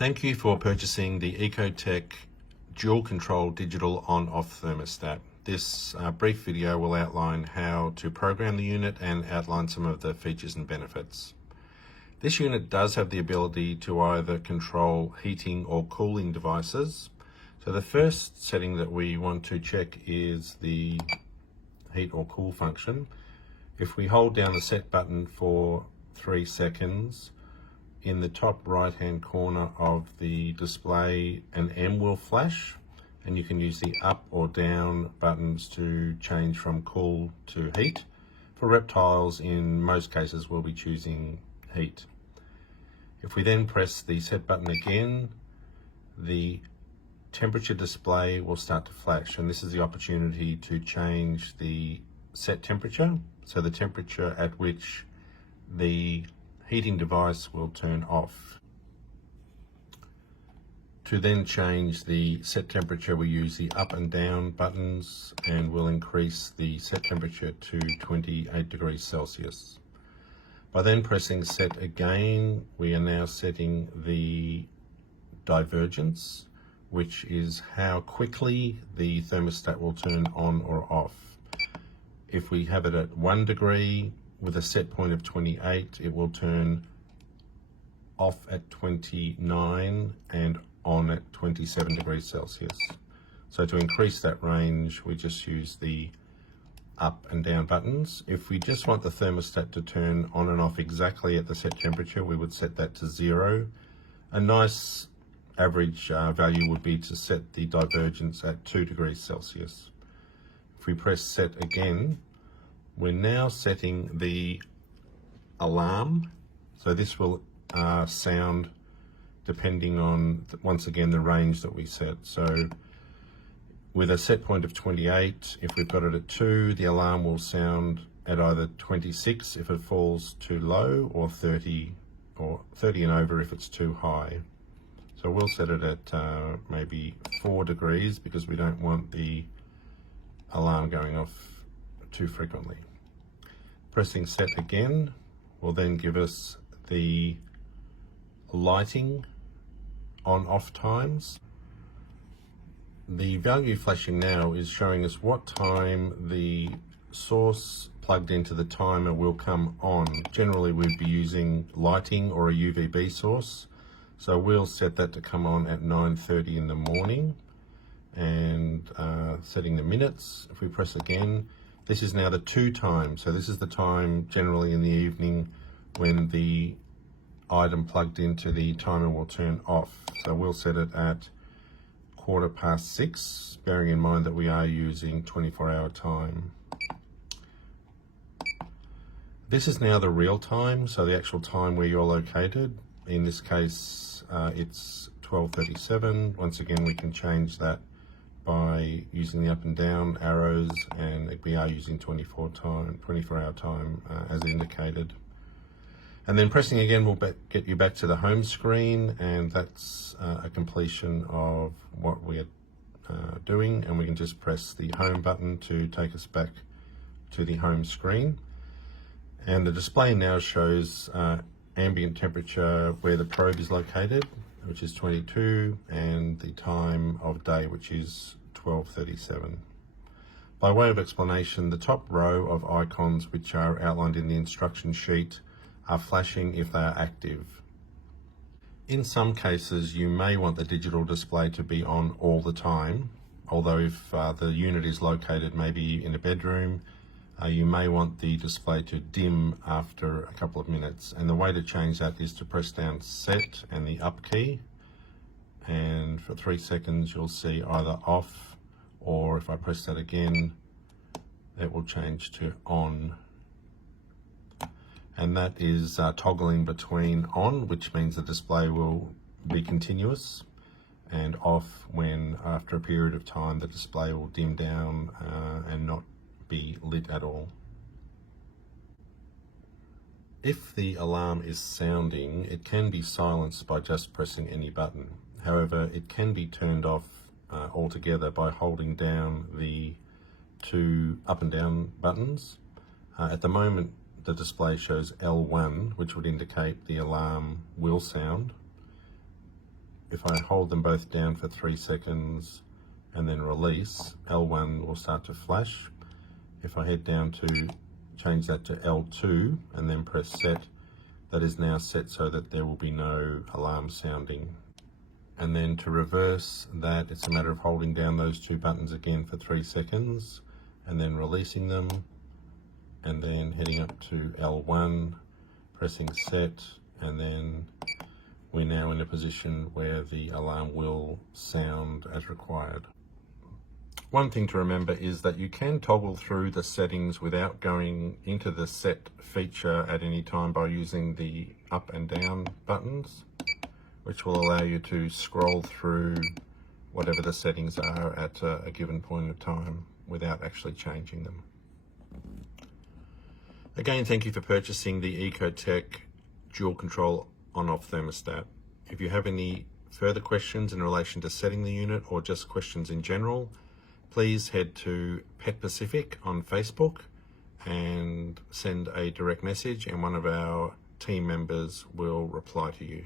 Thank you for purchasing the Ecotech dual control digital on-off thermostat. This brief video will outline how to program the unit and outline some of the features and benefits. This unit does have the ability to either control heating or cooling devices. So the first setting that we want to check is the heat or cool function. If we hold down the set button for 3 seconds, in the top right hand corner of the display an M will flash, and you can use the up or down buttons to change from cool to heat. For reptiles, in most cases we'll be choosing heat. If we then press the set button again, the temperature display will start to flash, and this is the opportunity to change the set temperature, so the temperature at which the heating device will turn off. To then change the set temperature, we use the up and down buttons, and we'll increase the set temperature to 28 degrees Celsius. By then pressing set again, we are now setting the divergence, which is how quickly the thermostat will turn on or off. If we have it at 1 degree, with a set point of 28, it will turn off at 29 and on at 27 degrees Celsius. So to increase that range, we just use the up and down buttons. If we just want the thermostat to turn on and off exactly at the set temperature, we would set that to 0. A nice average value would be to set the divergence at 2 degrees Celsius. If we press set again, we're now setting the alarm. So this will sound depending on, once again, the range that we set. So with a set point of 28, if we've got it at 2, the alarm will sound at either 26 if it falls too low, or 30 and over if it's too high. So we'll set it at maybe 4 degrees because we don't want the alarm going off too frequently. Pressing set again will then give us the lighting on-off times. The value flashing now is showing us what time the source plugged into the timer will come on. Generally we'd be using lighting or a UVB source, so we'll set that to come on at 9:30 in the morning, and setting the minutes. If we press again, this is now the 2 time, so this is the time generally in the evening when the item plugged into the timer will turn off. So we'll set it at 6:15, bearing in mind that we are using 24-hour time. This is now the real time, so the actual time where you're located. In this case, it's 12:37. Once again, we can change that by using the up and down arrows, and we are using 24-hour time as indicated. And then pressing again will get you back to the home screen, and that's a completion of what we are doing, and we can just press the home button to take us back to the home screen. And the display now shows ambient temperature where the probe is located, which is 22, and the time of day, which is 12:37. By way of explanation, the top row of icons, which are outlined in the instruction sheet, are flashing if they are active. In some cases, you may want the digital display to be on all the time, although if the unit is located maybe in a bedroom, you may want the display to dim after a couple of minutes. And the way to change that is to press down set and the up key, and for 3 seconds you'll see either off, or if I press that again, it will change to on. And that is toggling between on, which means the display will be continuous, and off when after a period of time the display will dim down and not be lit at all. If the alarm is sounding, it can be silenced by just pressing any button. However, it can be turned off altogether by holding down the 2 up and down buttons. At the moment, the display shows L1, which would indicate the alarm will sound. if I hold them both down for 3 seconds and then release, L1 will start to flash. If I head down to change that to L2 and then press set, that is now set so that there will be no alarm sounding. And then to reverse that, it's a matter of holding down those 2 buttons again for 3 seconds and then releasing them, and then heading up to L1, pressing set, and then we're now in a position where the alarm will sound as required. One thing to remember is that you can toggle through the settings without going into the set feature at any time by using the up and down buttons, which will allow you to scroll through whatever the settings are at a given point of time without actually changing them. Again, thank you for purchasing the Ecotech dual control on-off thermostat. If you have any further questions in relation to setting the unit or just questions in general, please head to Pet Pacific on Facebook and send a direct message, and one of our team members will reply to you.